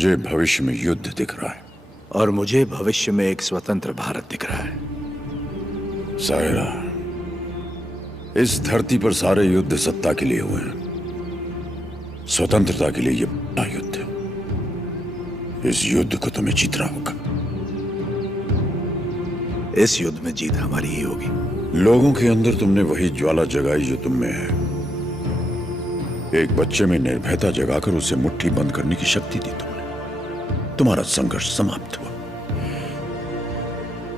मुझे भविष्य में युद्ध दिख रहा है और मुझे भविष्य में एक स्वतंत्र भारत दिख रहा है। सायरा, इस धरती पर सारे युद्ध सत्ता के लिए हुए हैं। स्वतंत्रता के लिए यह बड़ा युद्ध है। इस युद्ध को तुम्हें जीतना होगा। इस युद्ध में जीत हमारी ही होगी। लोगों के अंदर तुमने वही ज्वाला जगाई जो तुम में है। एक बच्चे में निर्भयता जगाकर उसे मुट्ठी बंद करने की शक्ति दी तुमने। तुम्हारा संघर्ष समाप्त हुआ।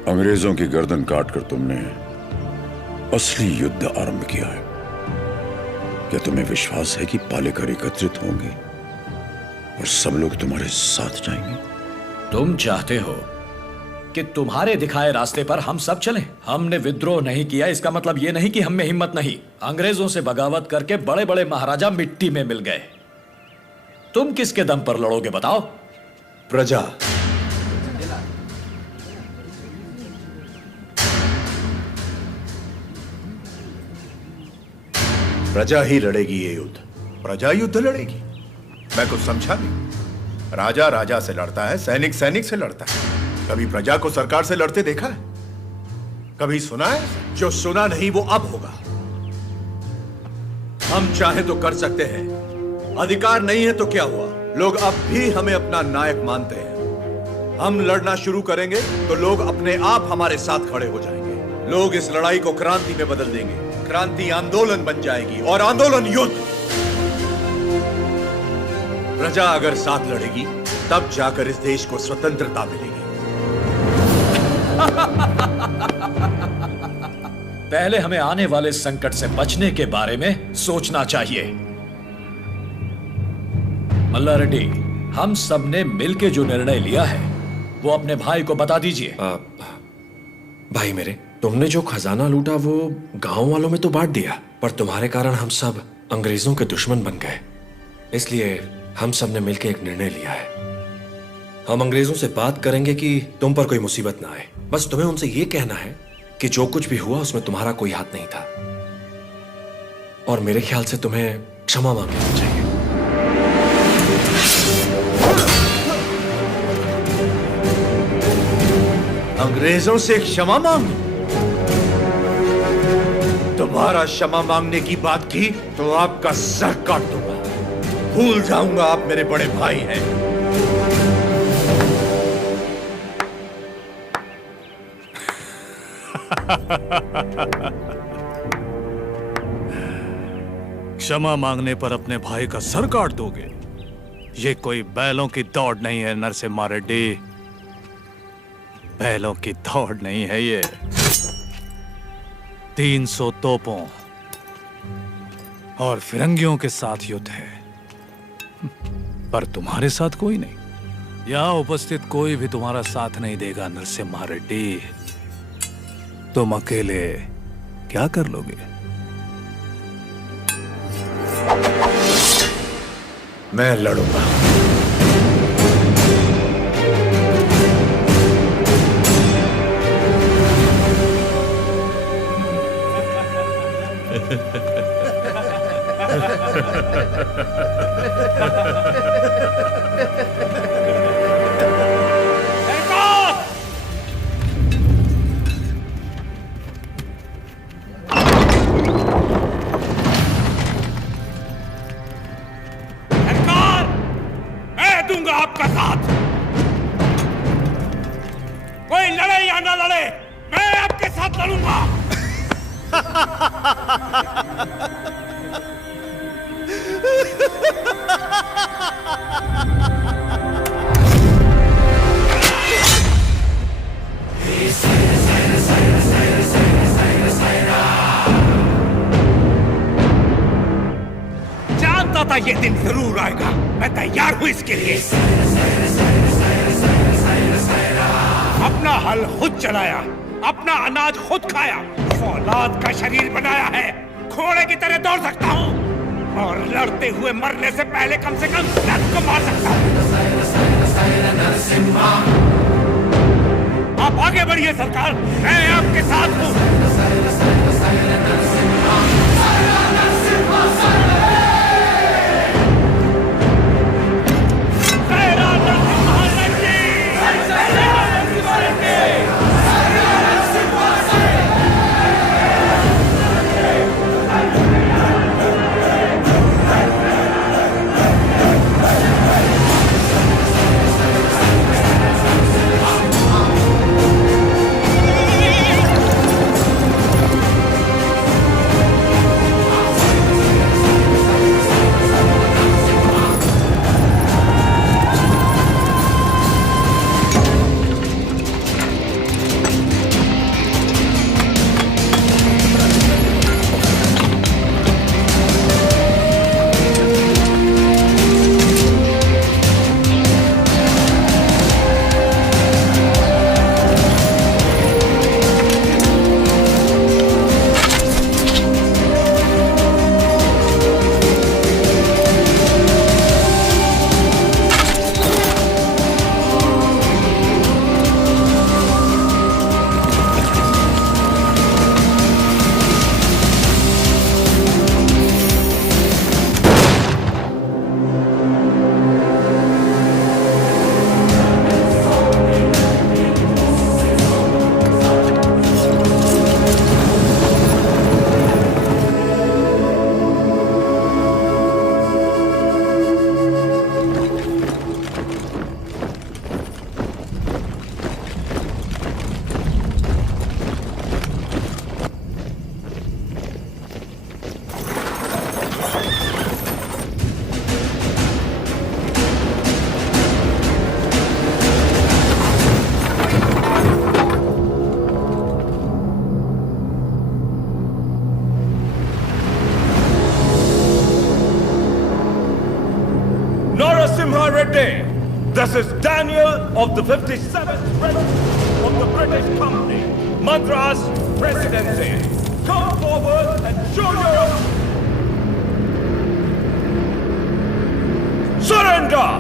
अंग्रेजों की गर्दन काटकर तुमने असली युद्ध आरंभ किया है। क्या तुम्हें विश्वास है कि पालेकर एकत्रित होंगे और सब लोग तुम्हारे साथ जाएंगे? तुम चाहते हो कि तुम्हारे दिखाए रास्ते पर हम सब चलें? हमने विद्रोह नहीं किया, इसका मतलब यह नहीं कि हम में हिम्मत नहीं। अंग्रेजों से बगावत करके बड़े बड़े महाराजा मिट्टी में मिल गए। तुम किसके दम पर लड़ोगे बताओ? प्रजा। प्रजा ही लड़ेगी ये युद्ध। प्रजा युद्ध लड़ेगी? मैं कुछ समझा नहीं। राजा राजा से लड़ता है, सैनिक सैनिक से लड़ता है। कभी प्रजा को सरकार से लड़ते देखा है? कभी सुना है? जो सुना नहीं वो अब होगा। हम चाहे तो कर सकते हैं, अधिकार नहीं है तो क्या हुआ? लोग अब भी हमें अपना नायक मानते हैं। हम लड़ना शुरू करेंगे तो लोग अपने आप हमारे साथ खड़े हो जाएंगे। लोग इस लड़ाई को क्रांति में बदल देंगे। क्रांति आंदोलन बन जाएगी और आंदोलन युद्ध। प्रजा अगर साथ लड़ेगी तब जाकर इस देश को स्वतंत्रता मिलेगी। पहले हमें आने वाले संकट से बचने के बारे में सोचना चाहिए। मल्ला रेड्डी, हम सब ने मिलकर जो निर्णय लिया है वो अपने भाई को बता दीजिए। भाई मेरे, तुमने जो खजाना लूटा वो गांव वालों में तो बांट दिया, पर तुम्हारे कारण हम सब अंग्रेजों के दुश्मन बन गए। इसलिए हम सब ने मिलकर एक निर्णय लिया है। हम अंग्रेजों से बात करेंगे कि तुम पर कोई मुसीबत ना आए। बस तुम्हें उनसे यह कहना है कि जो कुछ भी हुआ उसमें तुम्हारा कोई हाथ नहीं था, और मेरे ख्याल से तुम्हें क्षमा मांग लेनी चाहिए। अंग्रेजों से क्षमा मांग? तुम्हारा क्षमा मांगने की बात की तो आपका सर काट दूंगा। भूल जाऊंगा आप मेरे बड़े भाई हैं। क्षमा मांगने पर अपने भाई का सर काट दोगे? ये कोई बैलों की दौड़ नहीं है नरसिम्हा रेड्डी। बैलों की दौड़ नहीं है ये। 300 तोपों और फिरंगियों के साथ युद्ध है। पर तुम्हारे साथ कोई नहीं। यहां उपस्थित कोई भी तुम्हारा साथ नहीं देगा नरसिम्हा रेड्डी। तुम अकेले क्या कर लोगे? मैं लड़ूंगा। आपका साथ। कोई लड़े या ना लड़े, मैं आपके साथ लड़ूंगा। जानता था ये दिन जरूर आएगा। मैं तैयार हूं इसके लिए। अपना हल खुद चलाया, अपना अनाज खुद खाया, फौलाद का शरीर बनाया है। घोड़े की तरह दौड़ सकता हूं और लड़ते हुए मरने से पहले कम से कम 10 को मार सकता हूं। आप आगे बढ़िए सरकार, मैं आपके साथ हूं। This is Daniel of the 57th Regiment of the British Company, Madras Presidency. Come forward and show your... Surrender!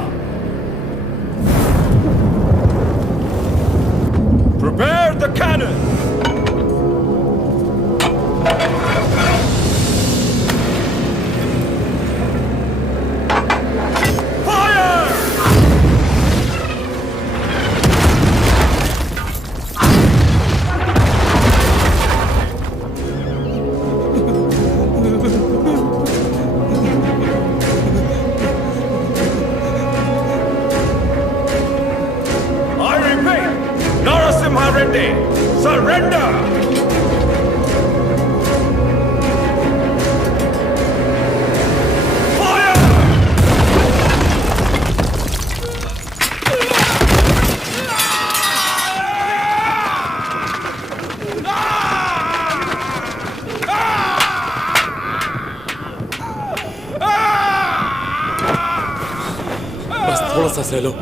Prepare the cannon! Surrender! Fire! बस थोड़ा सा सह लो।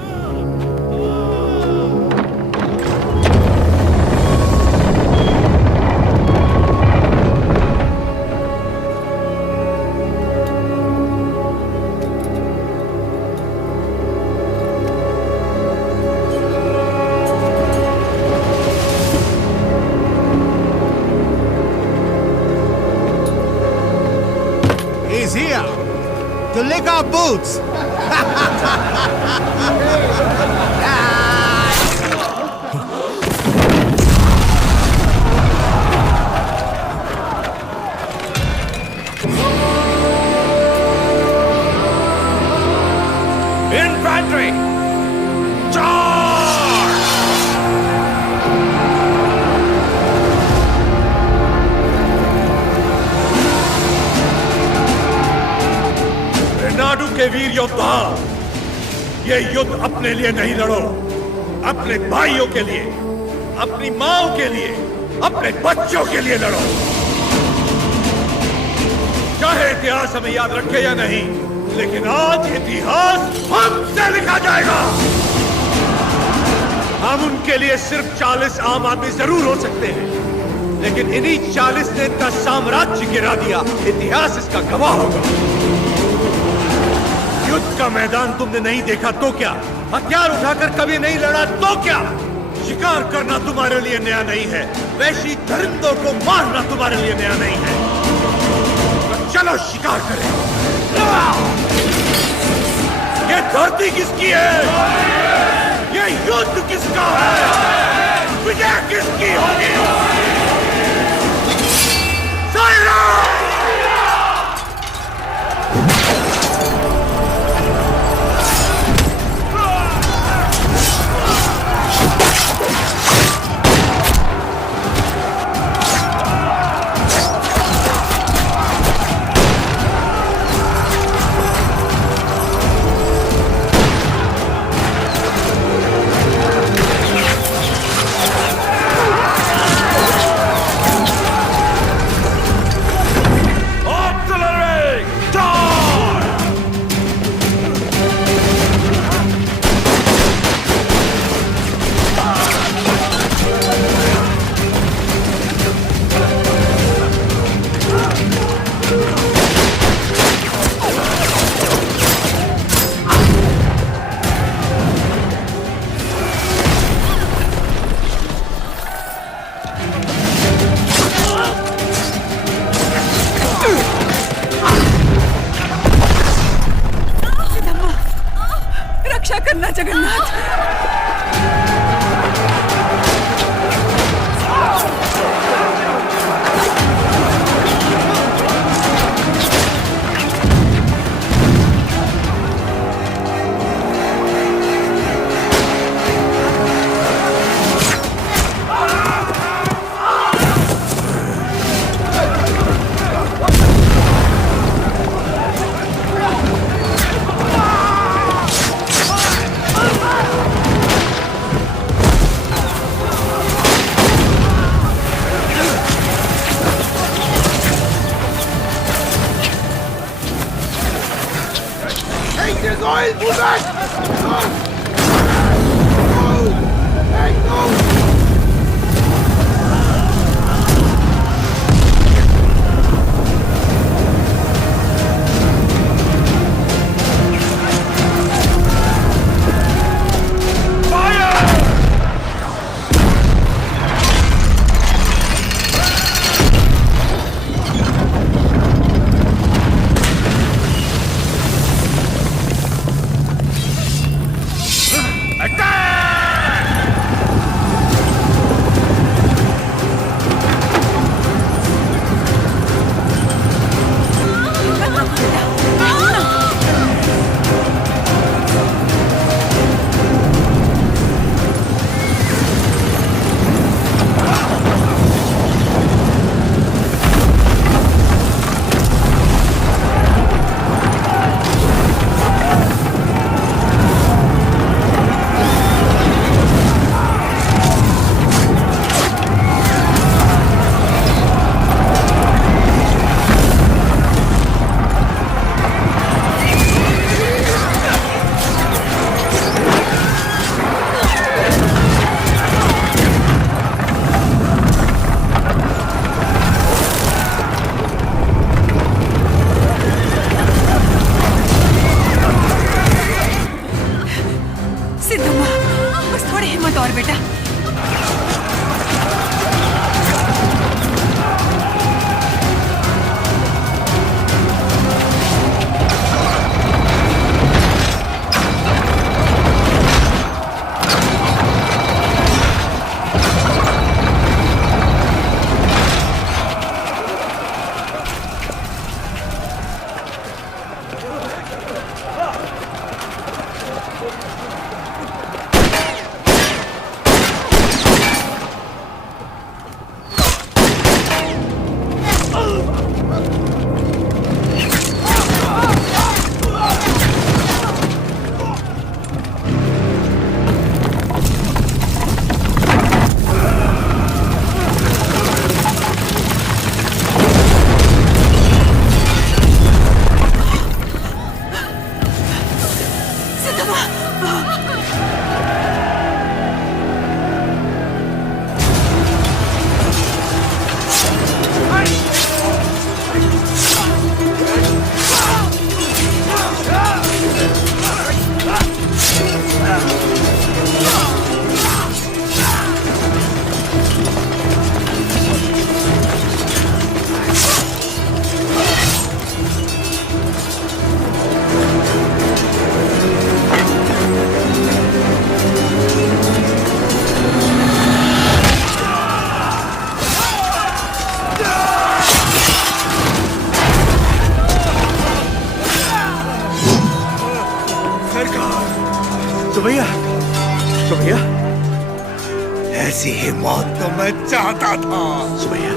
He's here to lick our boots. Infantry! Charge! Renadu के वीर योद्धा, ये युद्ध अपने लिए नहीं लड़ो, अपने भाइयों के लिए, अपनी माओ के लिए, अपने बच्चों के लिए लड़ो। चाहे इतिहास हमें याद रखे या नहीं, लेकिन आज इतिहास हमसे लिखा जाएगा। हम उनके लिए सिर्फ 40 आम आदमी जरूर हो सकते हैं, लेकिन इन्हीं 40 ने इनका साम्राज्य गिरा दिया। इतिहास इसका गवाह होगा। युद्ध का मैदान तुमने नहीं देखा तो क्या? हथियार उठाकर कभी नहीं लड़ा तो क्या? शिकार करना तुम्हारे लिए नया नहीं है, वैसी दरिंदों को मारना तुम्हारे लिए नया नहीं है। तो चलो शिकार करें। ये धरती किसकी है? ये युद्ध किसका है? विजय किसकी होगी? साइलेंस! बड़ी हिम्मत और बेटा। सुमैया, सुमैया, ऐसी ही मौत तो मैं चाहता था। सुमैया,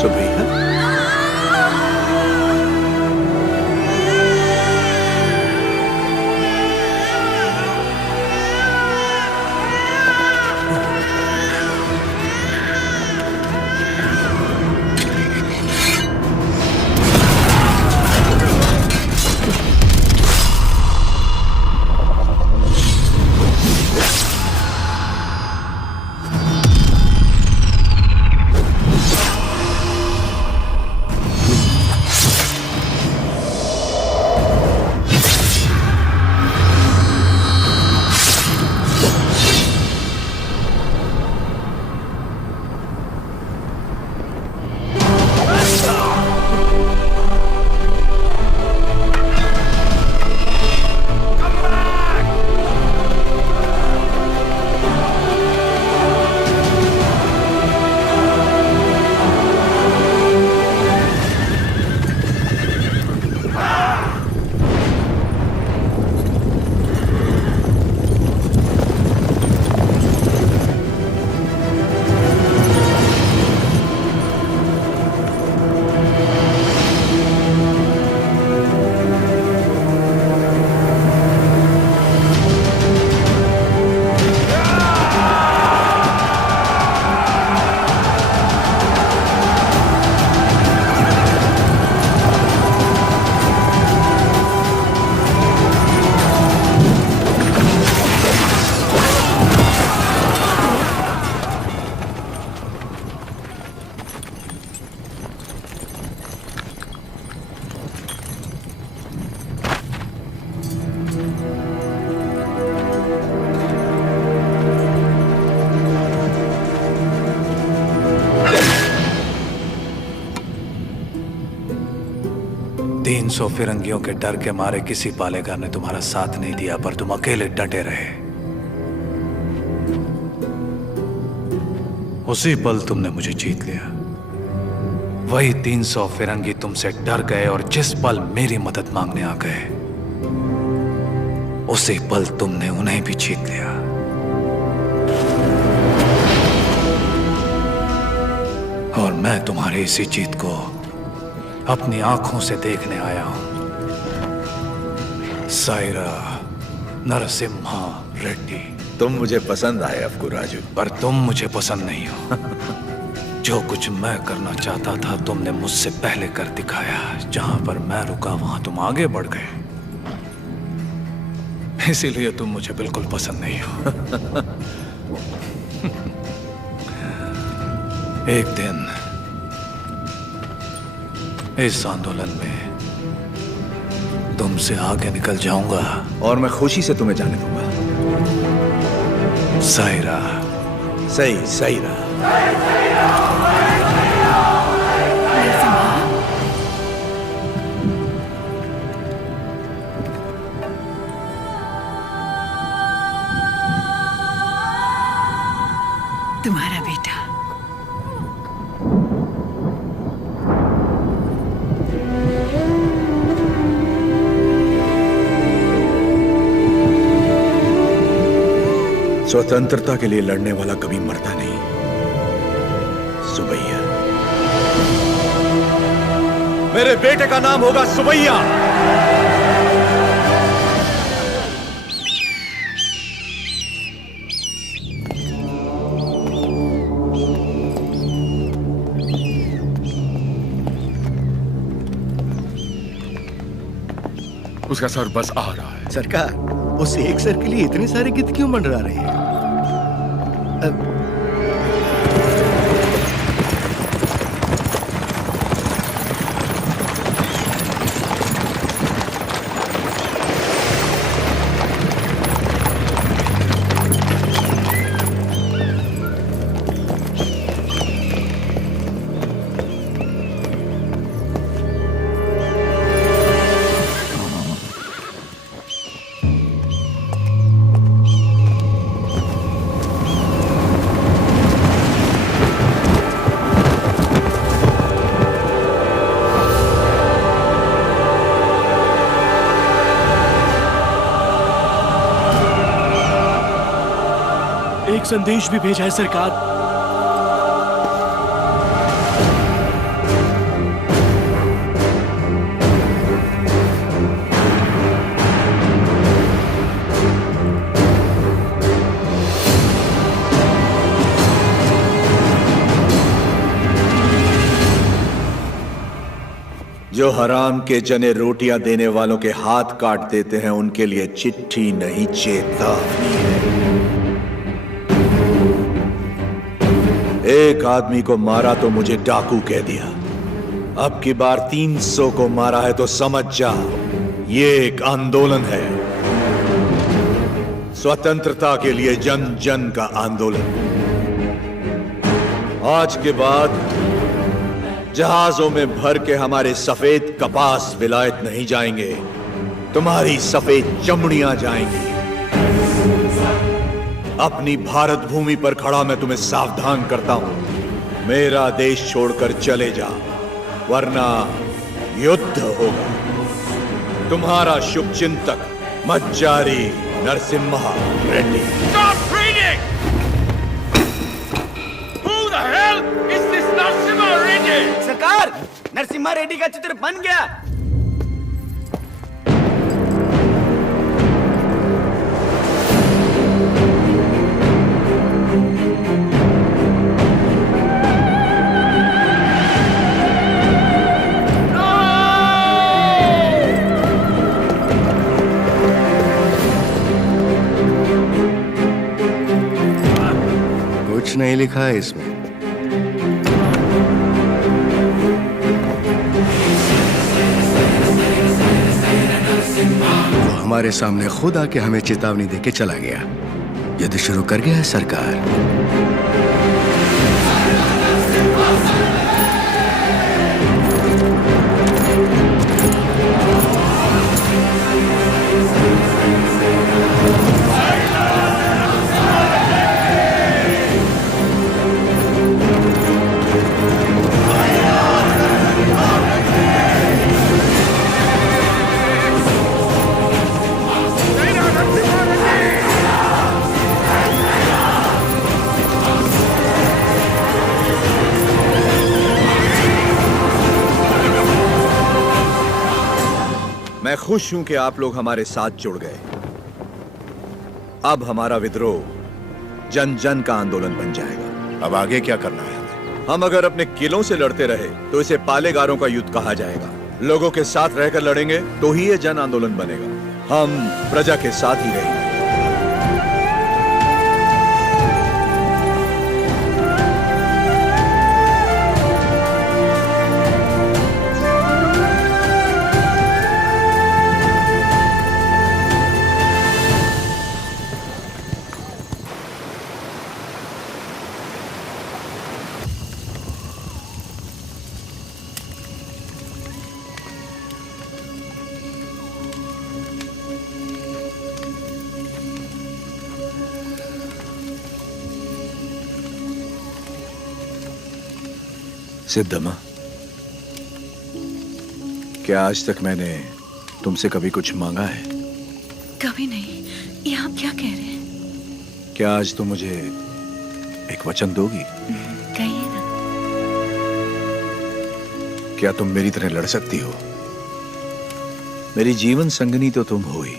सुमैया, तीन सौ फिरंगियों के डर के मारे किसी पालेगार ने तुम्हारा साथ नहीं दिया, पर तुम अकेले डटे रहे। उसी पल तुमने मुझे जीत लिया। वही 300 फिरंगी तुमसे डर गए और जिस पल मेरी मदद मांगने आ गए, उसी पल तुमने उन्हें भी जीत लिया। और मैं तुम्हारी इसी जीत को अपनी आंखों से देखने आया हूं। सायरा नरसिम्हा रेड्डी। तुम मुझे पसंद आए अफकू राजू। पर तुम मुझे पसंद नहीं हो। जो कुछ मैं करना चाहता था तुमने मुझसे पहले कर दिखाया। जहां पर मैं रुका वहां तुम आगे बढ़ गए, इसीलिए तुम मुझे बिल्कुल पसंद नहीं हो। एक दिन इस आंदोलन में तुम तुमसे आगे निकल जाऊंगा। और मैं खुशी से तुम्हें जाने दूंगा। सायरा, सही सही रहा। तुम्हारा बेटा। स्वतंत्रता के लिए लड़ने वाला कभी मरता नहीं। सुबैया, मेरे बेटे का नाम होगा सुबैया। उसका सर बस आ रहा है। सरकार, उस एक सर के लिए इतने सारे गिद्ध क्यों मंडरा रहे हैं? एक संदेश भी भेजा है सरकार। जो हराम के जने रोटियां देने वालों के हाथ काट देते हैं, उनके लिए चिट्ठी नहीं चेतावनी है। एक आदमी को मारा तो मुझे डाकू कह दिया, अब की बार 300 को मारा है तो समझ जा, ये एक आंदोलन है। स्वतंत्रता के लिए जन जन का आंदोलन। आज के बाद जहाजों में भर के हमारे सफेद कपास विलायत नहीं जाएंगे, तुम्हारी सफेद चमड़ियां जाएंगी। अपनी भारत भूमि पर खड़ा मैं तुम्हें सावधान करता हूं, मेरा देश छोड़कर चले जा, वरना युद्ध होगा। तुम्हारा शुभचिंतक मज्जारी Narasimha Reddy. Stop reading! Who the hell is this Narasimha Reddy? सरकार, नरसिम्हा रेड्डी का चित्र बन गया। कुछ नहीं लिखा है इसमें। वो हमारे सामने खुद आके हमें चेतावनी देके चला गया। युद्ध शुरू कर गया है सरकार। मैं खुश हूं कि आप लोग हमारे साथ जुड़ गए। अब हमारा विद्रोह जन जन का आंदोलन बन जाएगा। अब आगे क्या करना है हमें? हम अगर अपने किलों से लड़ते रहे तो इसे पालेगारों का युद्ध कहा जाएगा। लोगों के साथ रहकर लड़ेंगे तो ही ये जन आंदोलन बनेगा। हम प्रजा के साथ ही रहेंगे। सिद्धम्मा, क्या आज तक मैंने तुमसे कभी कुछ मांगा है? कभी नहीं। ये आप क्या कह रहे हैं? क्या आज तुम मुझे एक वचन दोगी? कहिए ना। क्या तुम मेरी तरह लड़ सकती हो? मेरी जीवन संगनी तो तुम हो ही,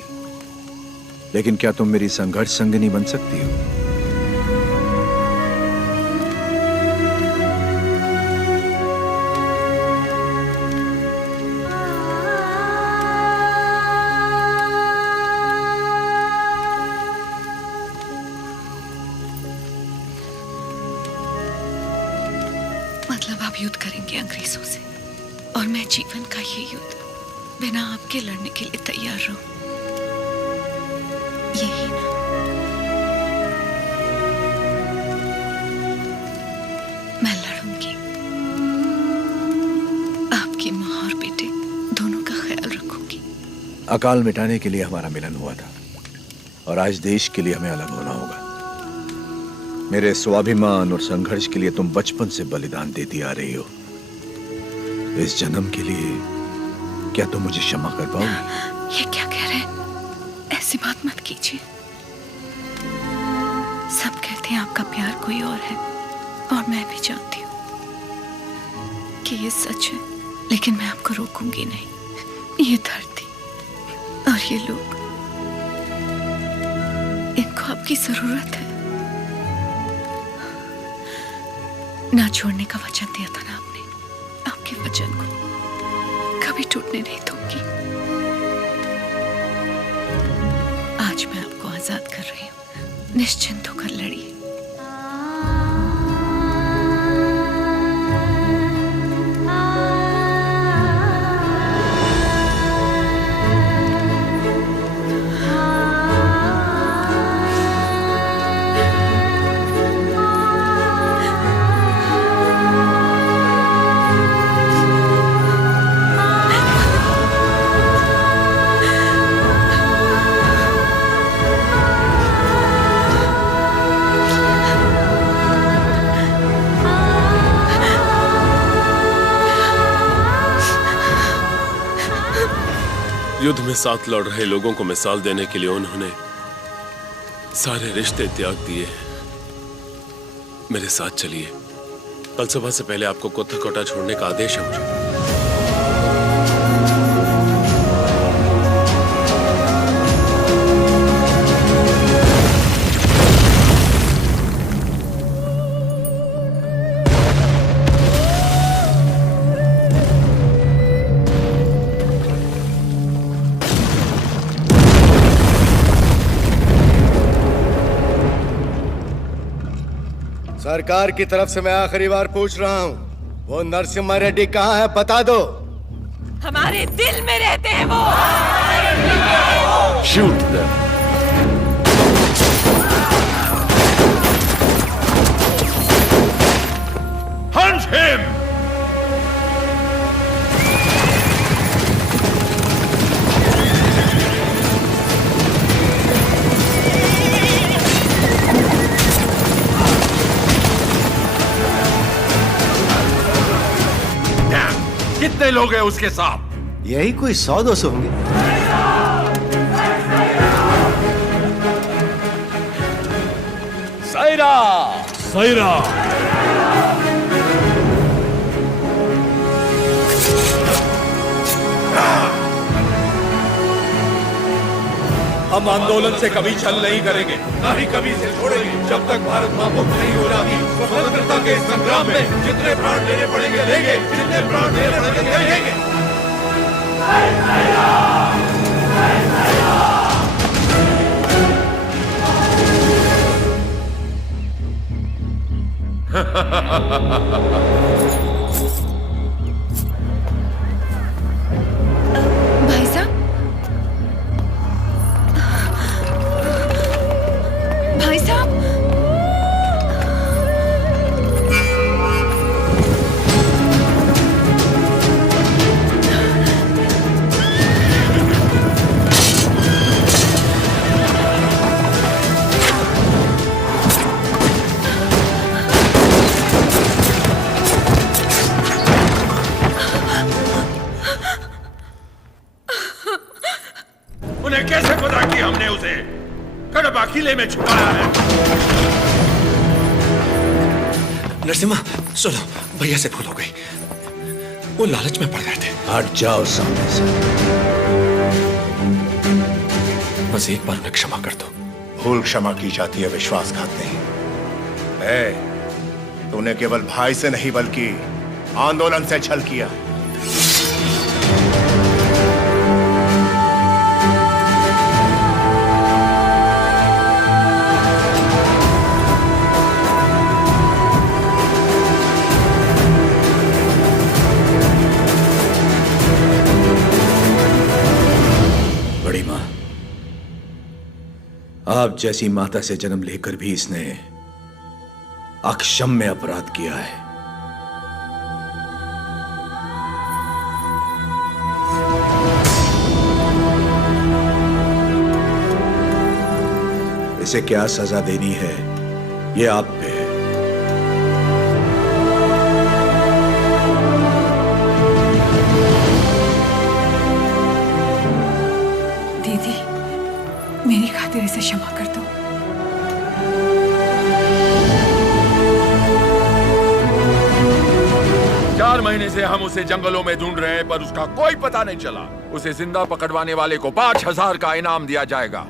लेकिन क्या तुम मेरी संघर्ष संगनी बन सकती हो? मतलब आप युद्ध करेंगे अंग्रेजों से, और मैं जीवन का ये युद्ध बिना आपके लड़ने के लिए तैयार रहूं, यही ना? मैं लड़ूंगी, आपकी माँ और बेटे दोनों का ख्याल रखूंगी। अकाल मिटाने के लिए हमारा मिलन हुआ था, और आज देश के लिए हमें अलग होना होगा। मेरे स्वाभिमान और संघर्ष के लिए तुम बचपन से बलिदान देती आ रही हो। इस जन्म के लिए क्या तुम मुझे क्षमा कर पाओगी? ये क्या कह रहे हैं? ऐसी बात मत कीजिए। सब कहते हैं आपका प्यार कोई और है, और मैं भी जानती हूँ कि ये सच है, लेकिन मैं आपको रोकूंगी नहीं। ये धरती और ये लोग, इनको आपकी जरूरत है। ना छोड़ने का वचन दिया था ना आपने, आपके वचन को कभी टूटने नहीं दूंगी। आज मैं आपको आजाद कर रही हूं, निश्चिंत होकर लड़िए। युद्ध में साथ लड़ रहे लोगों को मिसाल देने के लिए उन्होंने सारे रिश्ते त्याग दिए। मेरे साथ चलिए, कल सुबह से पहले आपको कोत्थाकोटा छोड़ने का आदेश है मुझे। सरकार की तरफ से मैं आखिरी बार पूछ रहा हूँ, वो नरसिम्हा रेड्डी कहाँ है? बता दो। हमारे दिल में रहते हैं वो। Shoot them. Hunt him. कितने लोग हैं उसके साथ? यही कोई 100-200 होंगे। सायरा सायरा। हम आंदोलन से कभी छल नहीं करेंगे, ना ही कभी इसे छोड़ेंगे, जब तक भारत मां मुक्त नहीं हो जाती। स्वतंत्रता के संग्राम में जितने प्राण लेने पड़ेंगे लेंगे, जितने प्राण लेने पड़ेंगे लेंगे। भाई साहब, भाई साहब, उन्हें कैसे पता कि हमने उसे कड़बा किले में छुपाया है? नरसिम्हा सुनो, भैया से भूल हो गई, वो लालच में पड़ गए थे। हट जाओ सामने से। बस एक बार उन्हें क्षमा कर दो। भूल क्षमा की जाती है, विश्वासघात नहीं। तूने केवल भाई से नहीं बल्कि आंदोलन से छल किया। बड़ी मां, आप जैसी माता से जन्म लेकर भी इसने अक्षम्य अपराध किया है। इसे क्या सजा देनी है, ये आप पे है। दीदी, मेरी खातिर इसे क्षमा कर दो। 4 महीने से हम उसे जंगलों में ढूंढ रहे हैं, पर उसका कोई पता नहीं चला। उसे जिंदा पकड़वाने वाले को 5000 का इनाम दिया जाएगा।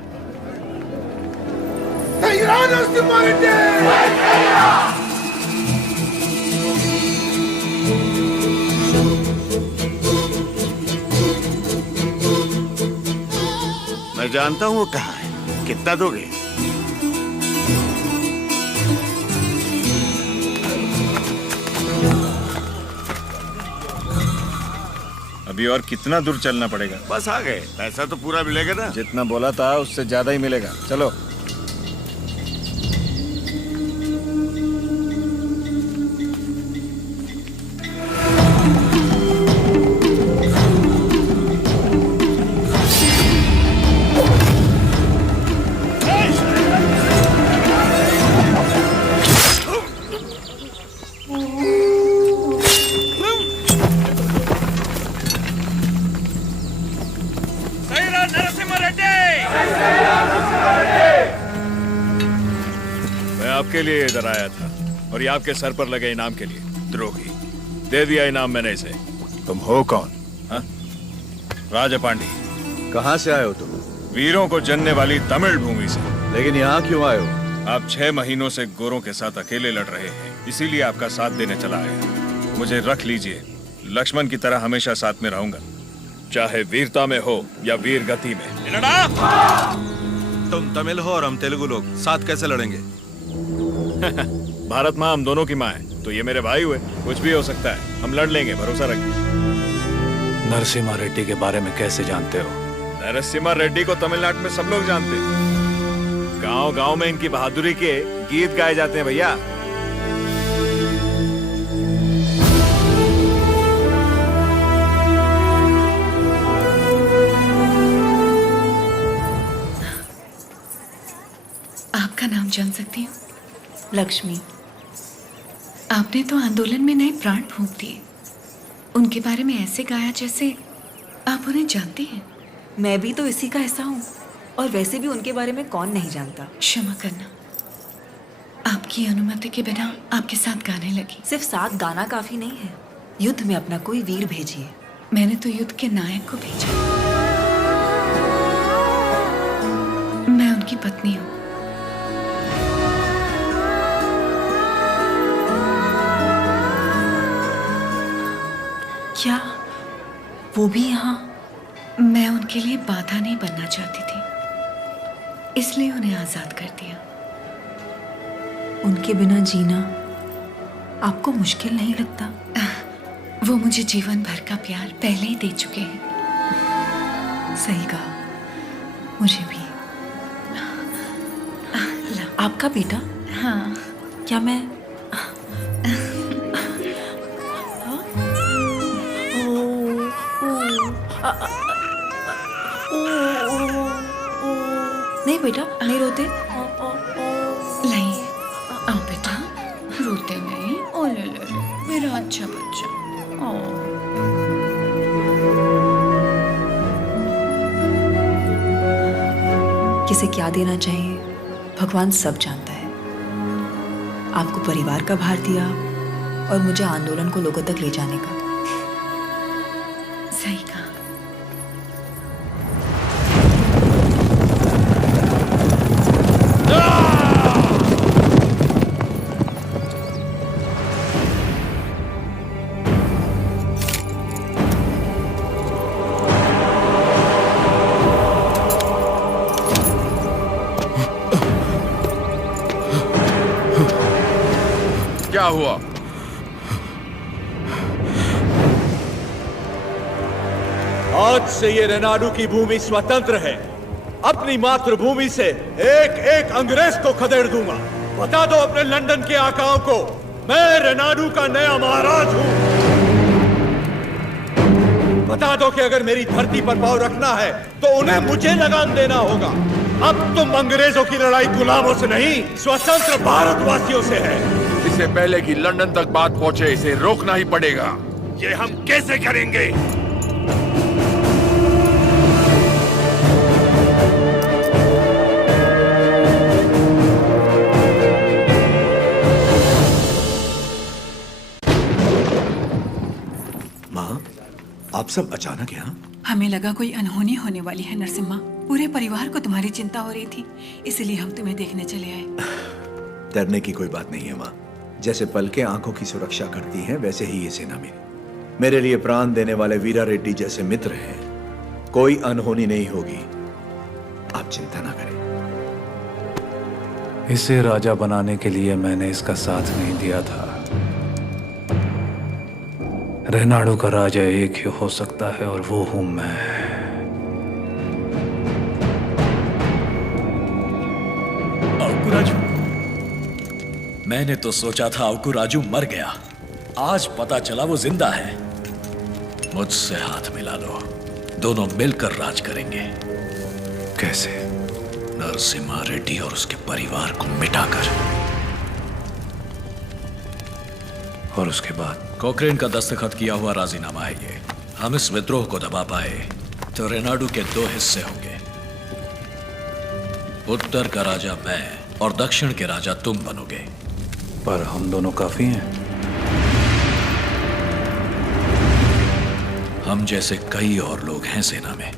मैं जानता हूँ वो कहाँ है। कितना दोगे? अभी और कितना दूर चलना पड़ेगा? बस आ गए। पैसा तो पूरा मिलेगा ना? जितना बोला था उससे ज्यादा ही मिलेगा। चलो। आपके लिए इधर आया था और ये आपके सर पर लगे इनाम के लिए। द्रोही, दे दिया इनाम मैंने इसे। तुम हो कौन? हा? राजा पांडी। कहां से आए हो तुम? वीरों को जनने वाली तमिल भूमि से। लेकिन यहाँ क्यों आए हो? आप 6 महीनों से गोरों के साथ अकेले लड़ रहे हैं, इसीलिए आपका साथ देने चला आया। मुझे रख लीजिए, लक्ष्मण की तरह हमेशा साथ में रहूंगा, चाहे वीरता में हो या वीर गति में। तुम तमिल हो और हम तेलुगु लोग, साथ कैसे लड़ेंगे? भारत माँ हम दोनों की माँ है, तो ये मेरे भाई हुए। कुछ भी हो सकता है, हम लड़ लेंगे, भरोसा रखिए। नरसिम्हा रेड्डी के बारे में कैसे जानते हो? नरसिम्हा रेड्डी को तमिलनाडु में सब लोग जानते हैं। गांव-गांव में इनकी बहादुरी के गीत गाए जाते हैं भैया। आपका नाम जान सकती हूँ? लक्ष्मी। आपने तो आंदोलन में नए प्राण फूंक दिए। उनके बारे में ऐसे गाया जैसे आप उन्हें जानते हैं। मैं भी तो इसी का हिस्सा हूँ, और वैसे भी उनके बारे में कौन नहीं जानता। क्षमा करना, आपकी अनुमति के बिना आपके साथ गाने लगी। सिर्फ साथ गाना काफी नहीं है, युद्ध में अपना कोई वीर भेजिए। मैंने तो युद्ध के नायक को भेजा। मैं उनकी पत्नी हूँ। क्या वो भी यहाँ? मैं उनके लिए बाधा नहीं बनना चाहती थी, इसलिए उन्हें आजाद कर दिया। उनके बिना जीना आपको मुश्किल नहीं लगता? वो मुझे जीवन भर का प्यार पहले ही दे चुके हैं। सही कहा, मुझे भी। आपका बेटा? हाँ। क्या मैं नहीं बेटा, नहीं रोते। नहीं, आओ बेटा, रोते नहीं। ओ ले ले ले, मेरा अच्छा बच्चा। ओ किसे क्या देना चाहिए भगवान सब जानता है। आपको परिवार का भार दिया और मुझे आंदोलन को लोगों तक ले जाने का। सही कहा। क्या हुआ? आज से ये रेनाडू की भूमि स्वतंत्र है। अपनी मातृभूमि से एक एक अंग्रेज को खदेड़ दूंगा। बता दो अपने लंदन के आकाओं को, मैं रेनाडू का नया महाराज हूं। बता दो कि अगर मेरी धरती पर पांव रखना है तो उन्हें मुझे लगाम देना होगा। अब तुम अंग्रेजों की लड़ाई गुलामों से नहीं, स्वतंत्र भारतवासियों से है। इससे पहले कि लंदन तक बात पहुंचे, इसे रोकना ही पड़ेगा। ये हम कैसे करेंगे? माँ, आप सब अचानक यहाँ? हमें लगा कोई अनहोनी होने वाली है नरसिम्हा। पूरे परिवार को तुम्हारी चिंता हो रही थी, इसलिए हम तुम्हें देखने चले आए। डरने की कोई बात नहीं है माँ। जैसे पलकें आंखों की सुरक्षा करती हैं, वैसे ही ये सेना मेरे लिए प्राण देने वाले वीरा रेड्डी जैसे मित्र हैं। कोई अनहोनी नहीं होगी, आप चिंता ना करें। इसे राजा बनाने के लिए मैंने इसका साथ नहीं दिया था। रेनाडू का राजा एक ही हो सकता है और वो हूं मैं। राजू, मैंने तो सोचा था अवकू राजू मर गया। आज पता चला वो जिंदा है। मुझसे हाथ मिला लो, दोनों मिलकर राज करेंगे। कैसे? नरसिम्हा रेड्डी और उसके परिवार को मिटाकर। और उसके बाद? कोक्रेन का दस्तखत किया हुआ राजीनामा है ये। हम इस विद्रोह को दबा पाए तो रेनाडू के दो हिस्से होंगे। उत्तर का राजा मैं और दक्षिण के राजा तुम बनोगे। पर हम दोनों काफी हैं। हम जैसे कई और लोग हैं सेना में,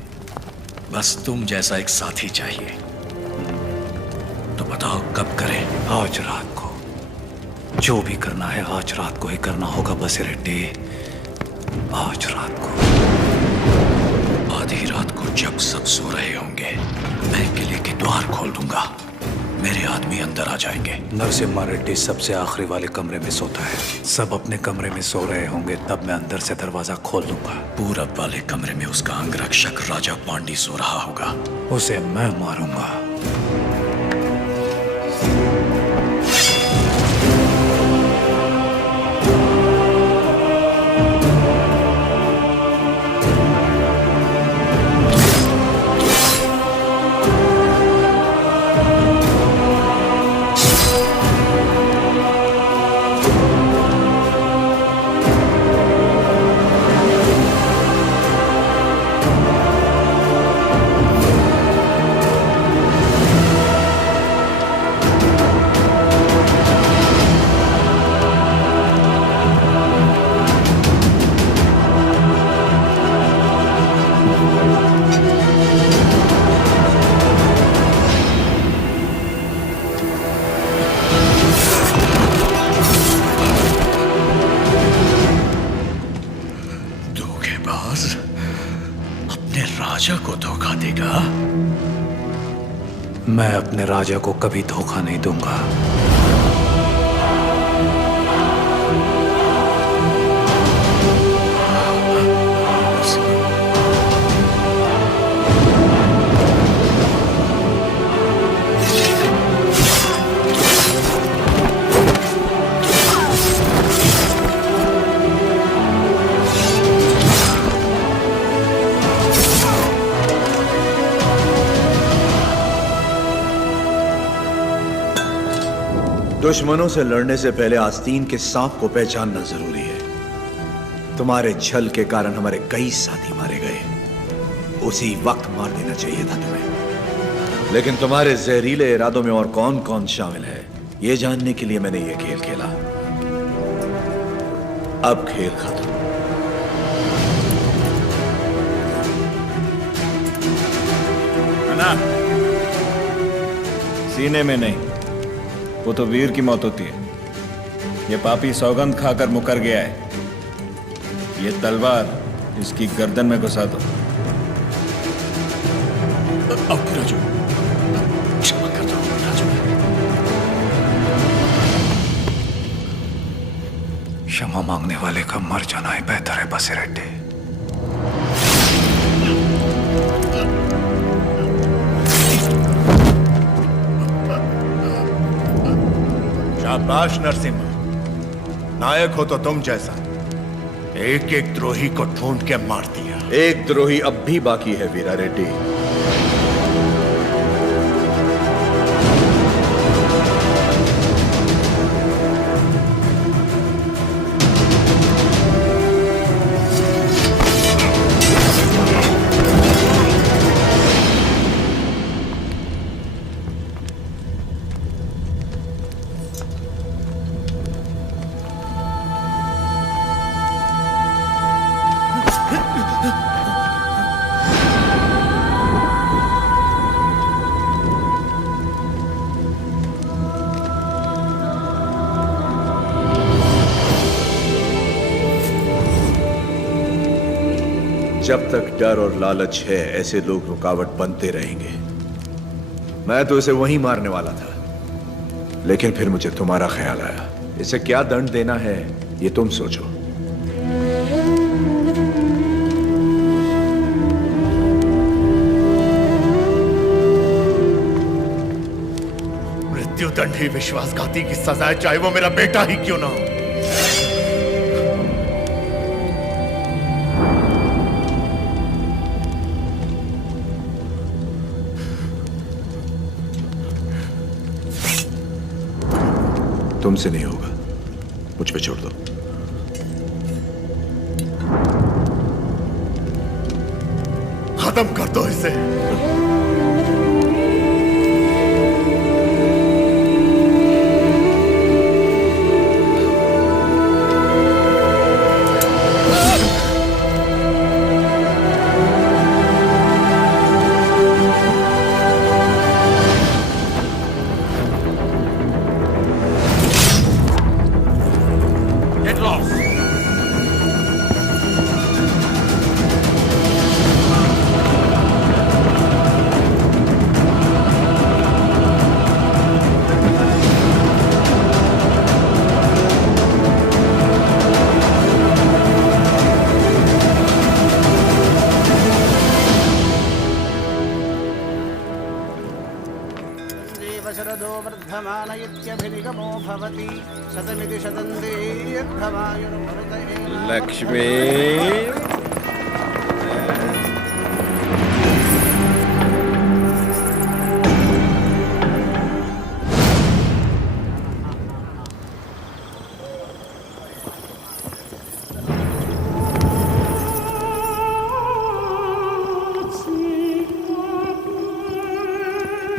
बस तुम जैसा एक साथी चाहिए। तो बताओ कब करें? आज रात को। जो भी करना है आज रात को ही करना होगा बसिरेड्डी। आज रात को। आधी रात को जब सब सो रहे होंगे, मैं किले के द्वार खोल दूंगा। मेरे आदमी अंदर आ जाएंगे। नरसिम्हा रेड्डी सबसे आखिरी वाले कमरे में सोता है। सब अपने कमरे में सो रहे होंगे, तब मैं अंदर से दरवाजा खोल दूंगा। पूरब वाले कमरे में उसका अंगरक्षक राजा पांडी सो रहा होगा। उसे मैं मारूंगा। मैं अपने राजा को कभी धोखा नहीं दूंगा। दुश्मनों से लड़ने से पहले आस्तीन के सांप को पहचानना जरूरी है। तुम्हारे छल के कारण हमारे कई साथी मारे गए। उसी वक्त मार देना चाहिए था तुम्हें। लेकिन तुम्हारे जहरीले इरादों में और कौन कौन शामिल है, ये जानने के लिए मैंने ये खेल खेला। अब खेल खत्म। ना सीने में नहीं, वो तो वीर की मौत होती है। ये पापी सौगंध खाकर मुकर गया है। ये तलवार इसकी गर्दन में घुसा दो। अब राजू, क्षमा कर दो राजू। क्षमा मांगने वाले का मर जाना ही बेहतर है बसिरेड्डी। शाबाश नरसिम्हा, नायक हो तो तुम जैसा एक एक द्रोही को ढूंढ के मार दिया। एक द्रोही अब भी बाकी है वीरा रेड्डी। जब तक डर और लालच है, ऐसे लोग रुकावट बनते रहेंगे। मैं तो इसे वहीं मारने वाला था, लेकिन फिर मुझे तुम्हारा ख्याल आया। इसे क्या दंड देना है, ये तुम सोचो। मृत्युदंड ही विश्वासघाती की सजा है, चाहे वो मेरा बेटा ही क्यों ना हो। तुमसे नहीं होगा, मुझ पे छोड़ दो। खत्म कर दो इसे। लक्ष्मी,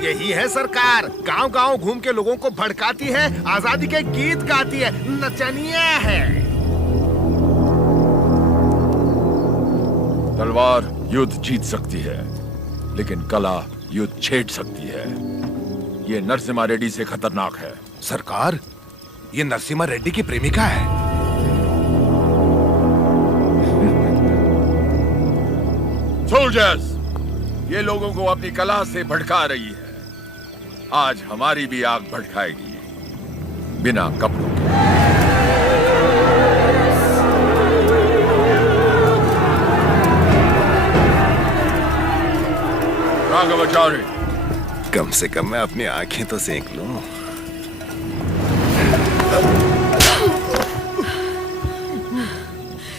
यही है सरकार, गांव गांव घूम के लोगों को भड़काती है, आजादी के गीत गाती है, नचनिया है। तलवार युद्ध जीत सकती है, लेकिन कला युद्ध छेड़ सकती है। ये नरसिम्हा रेड्डी से खतरनाक है। सरकार, ये नरसिम्हा रेड्डी की प्रेमिका है। सोल्जर्स, ये लोगों को अपनी कला से भड़का रही है। आज हमारी भी आग भड़काएगी, बिना कपड़ों के। राघवाचार्य, कम से कम मैं अपनी आंखें तो सेक लूं।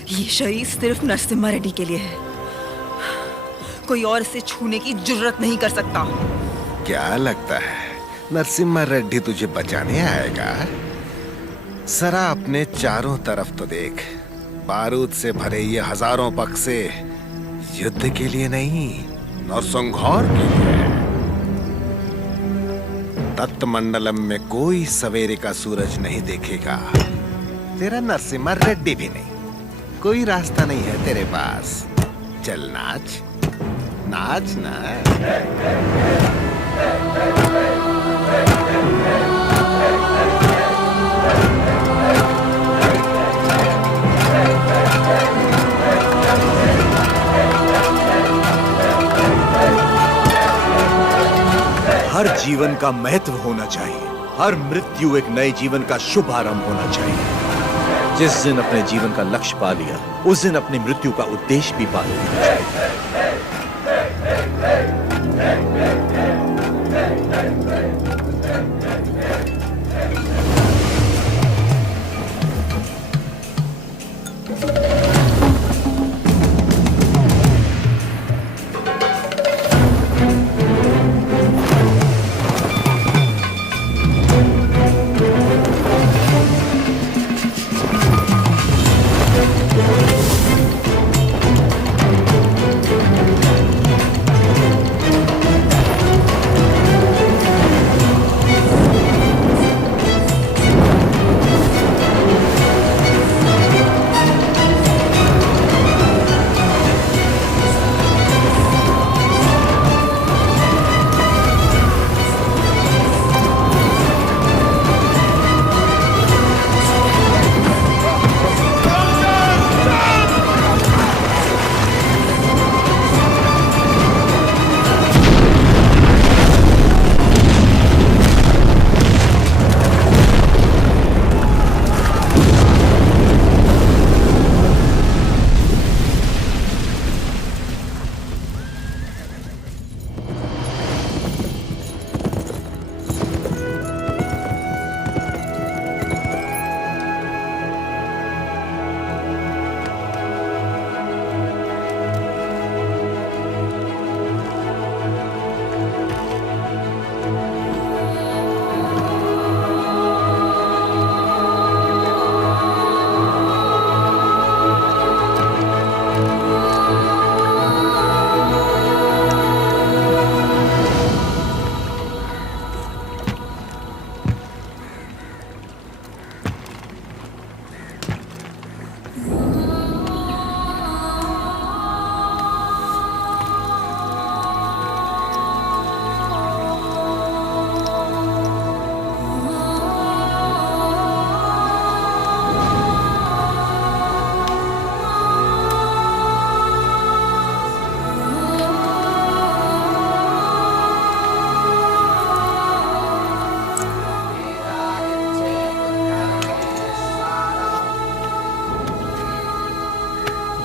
ये शरीर सिर्फ नरसिम्हा रेड्डी के लिए है, कोई और इसे छूने की जुर्रत नहीं कर सकता। क्या लगता है नरसिम्हा रेड्डी तुझे बचाने आएगा? जरा अपने चारों तरफ तो देख, बारूद से भरे ये हजारों बक्से युद्ध के लिए नहीं, नरसंहार के लिए। तत्त मंडलम में कोई सवेरे का सूरज नहीं देखेगा। तेरा नरसिम्हा रेड्डी भी नहीं। कोई रास्ता नहीं है तेरे पास। चल नाच, नाच ना। हर जीवन का महत्व होना चाहिए। हर मृत्यु एक नए जीवन का शुभ आरंभ होना चाहिए। जिस दिन अपने जीवन का लक्ष्य पा लिया, उस दिन अपनी मृत्यु का उद्देश्य भी पा लिया।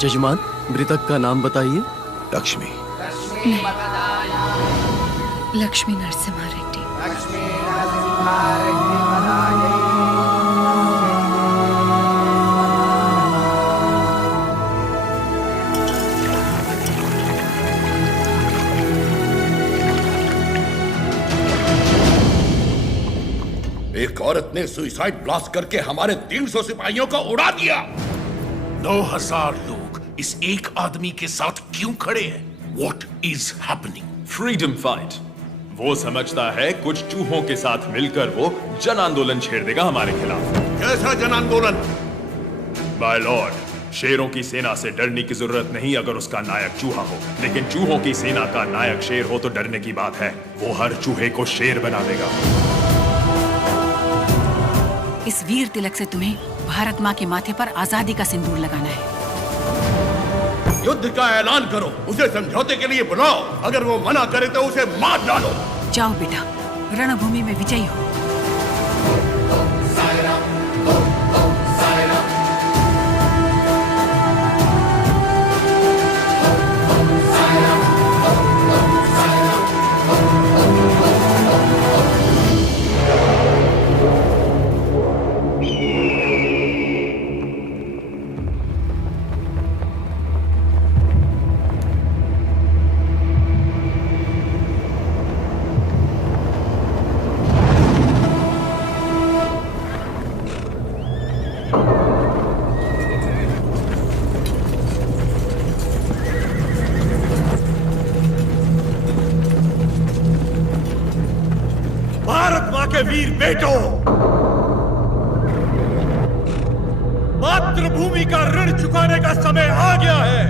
जजमान, मृतक का नाम बताइए। लक्ष्मी। लक्ष्मी नरसिम्हा रेड्डी। एक औरत ने सुसाइड ब्लास्ट करके हमारे 300 सिपाहियों को उड़ा दिया। 9000 लोग इस एक आदमी के साथ क्यों खड़े हैं? What is happening? Freedom fight. वो समझता है कुछ चूहों के साथ मिलकर वो जन आंदोलन छेड़ देगा हमारे खिलाफ। कैसा जन आंदोलन? माय लॉर्ड, शेरों की सेना से डरने की जरूरत नहीं अगर उसका नायक चूहा हो, लेकिन चूहों की सेना का नायक शेर हो तो डरने की बात है। वो हर चूहे को शेर बना देगा। इस वीर तिलक से तुम्हें भारत माँ के माथे पर आजादी का सिंदूर लगाना है। युद्ध का ऐलान करो, उसे समझौते के लिए बुलाओ। अगर वो मना करे तो उसे मार डालो। जाओ बेटा, रणभूमि में विजयी हो। माता के वीर बेटों, मातृभूमि का ऋण चुकाने का समय आ गया है।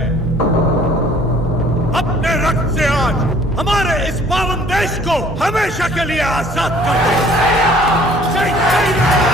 अपने रक्त से आज हमारे इस पावन देश को हमेशा के लिए आजाद कर दो। जय Shri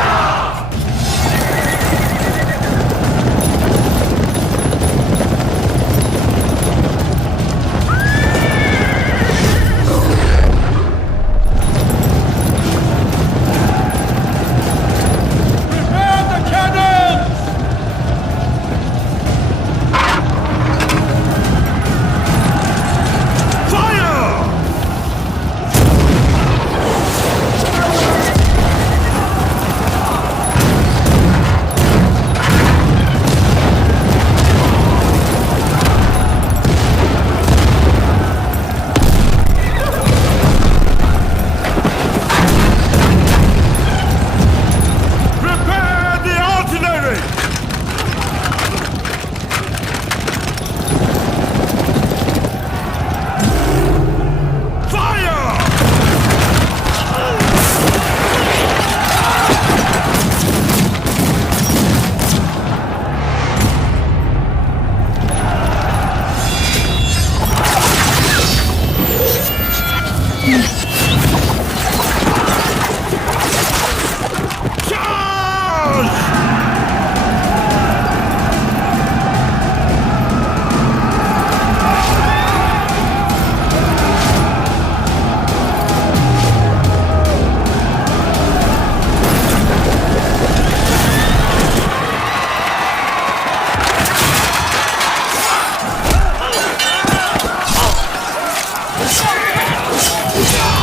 Yeah!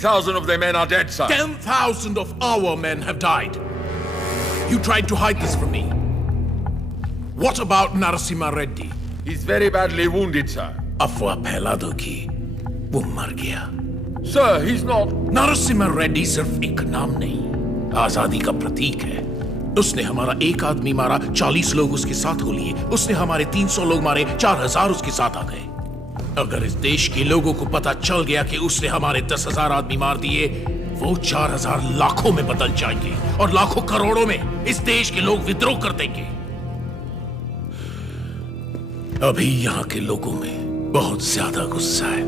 20,000 of their men are dead, sir. 10,000 of our men have died. You tried to hide this from me. What about Narasimha Reddy? He's very badly wounded, sir. अफवाह फैला दो कि वो मर गया। Sir, he's not. Narasimha Reddy सिर्फ एक नाम नहीं, आजादी का प्रतीक है। उसने हमारा एक आदमी मारा, 40 लोग उसके साथ हो लिए। उसने हमारे 300 लोग मारे, 4000 उसके साथ आ गए। अगर इस देश के लोगों को पता चल गया कि उसने हमारे 10,000 आदमी मार दिए, वो 4000 लाखों में बदल जाएंगे और लाखों करोड़ों में इस देश के लोग विद्रोह कर देंगे। अभी यहाँ के लोगों में बहुत ज्यादा गुस्सा है।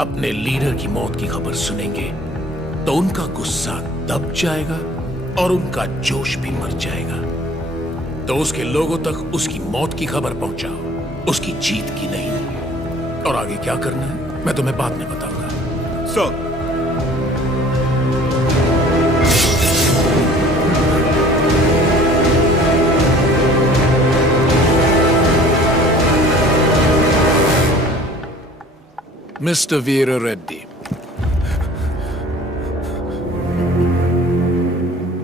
अपने लीडर की मौत की खबर सुनेंगे तो उनका गुस्सा दब जाएगा और उनका जोश भी मर जाएगा। तो उसके लोगों तक उसकी मौत की खबर पहुंचाओ, उसकी जीत की नहीं। और आगे क्या करना है मैं तुम्हें बाद में बताऊंगा। सर, मिस्टर वीर रेड्डी,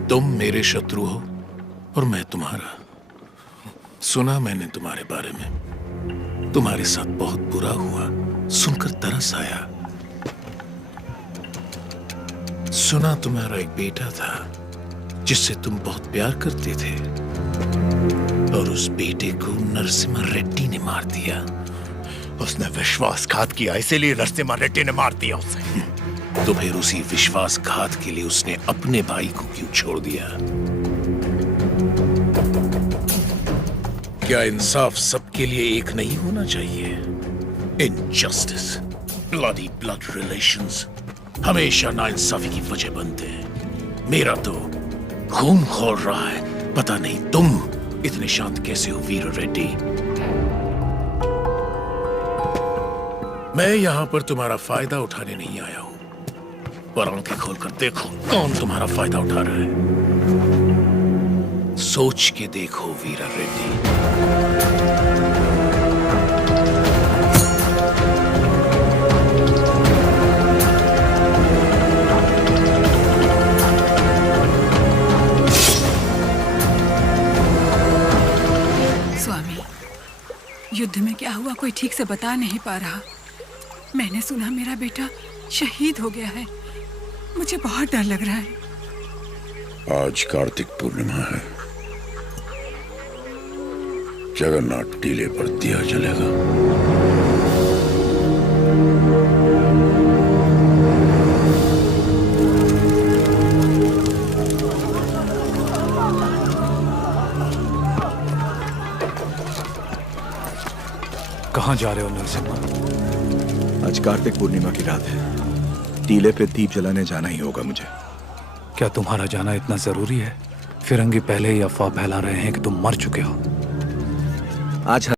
तुम मेरे शत्रु हो और मैं तुम्हारा। सुना मैंने तुम्हारे बारे में, तुम्हारे साथ बहुत बुरा हुआ, सुनकर तरस आया। सुना तुम्हारा एक बेटा था जिससे तुम बहुत प्यार करते थे और उस बेटे को नरसिम्हा रेड्डी ने मार दिया। उसने विश्वासघात किया, इसीलिए नरसिम्हा रेड्डी ने मार दिया उसे। तो फिर उसी विश्वासघात के लिए उसने अपने भाई को क्यों छोड़ दिया? क्या इंसाफ सबके लिए एक नहीं होना चाहिए? इनजस्टिस, ब्लडी ब्लड रिलेशंस हमेशा नाइंसाफी की वजह बनते हैं। मेरा तो खून खौल रहा है। पता नहीं तुम इतने शांत कैसे हो वीर रेड्डी। मैं यहां पर तुम्हारा फायदा उठाने नहीं आया हूं, पर आंखें खोलकर देखो कौन तुम्हारा फायदा उठा रहा है। सोच के देखो वीर रेड्डी। स्वामी, युद्ध में क्या हुआ कोई ठीक से बता नहीं पा रहा। मैंने सुना मेरा बेटा शहीद हो गया है। मुझे बहुत डर लग रहा है। आज कार्तिक पूर्णिमा है। जगन्नाथ टीले पर दिया जलेगा। कहाँ जा रहे हो नरसिम्हा? आज कार्तिक पूर्णिमा की रात है। टीले पे दीप जलाने जाना ही होगा मुझे। क्या तुम्हारा जाना इतना जरूरी है? फिरंगी पहले ही अफवाह फैला रहे हैं कि तुम मर चुके हो। आज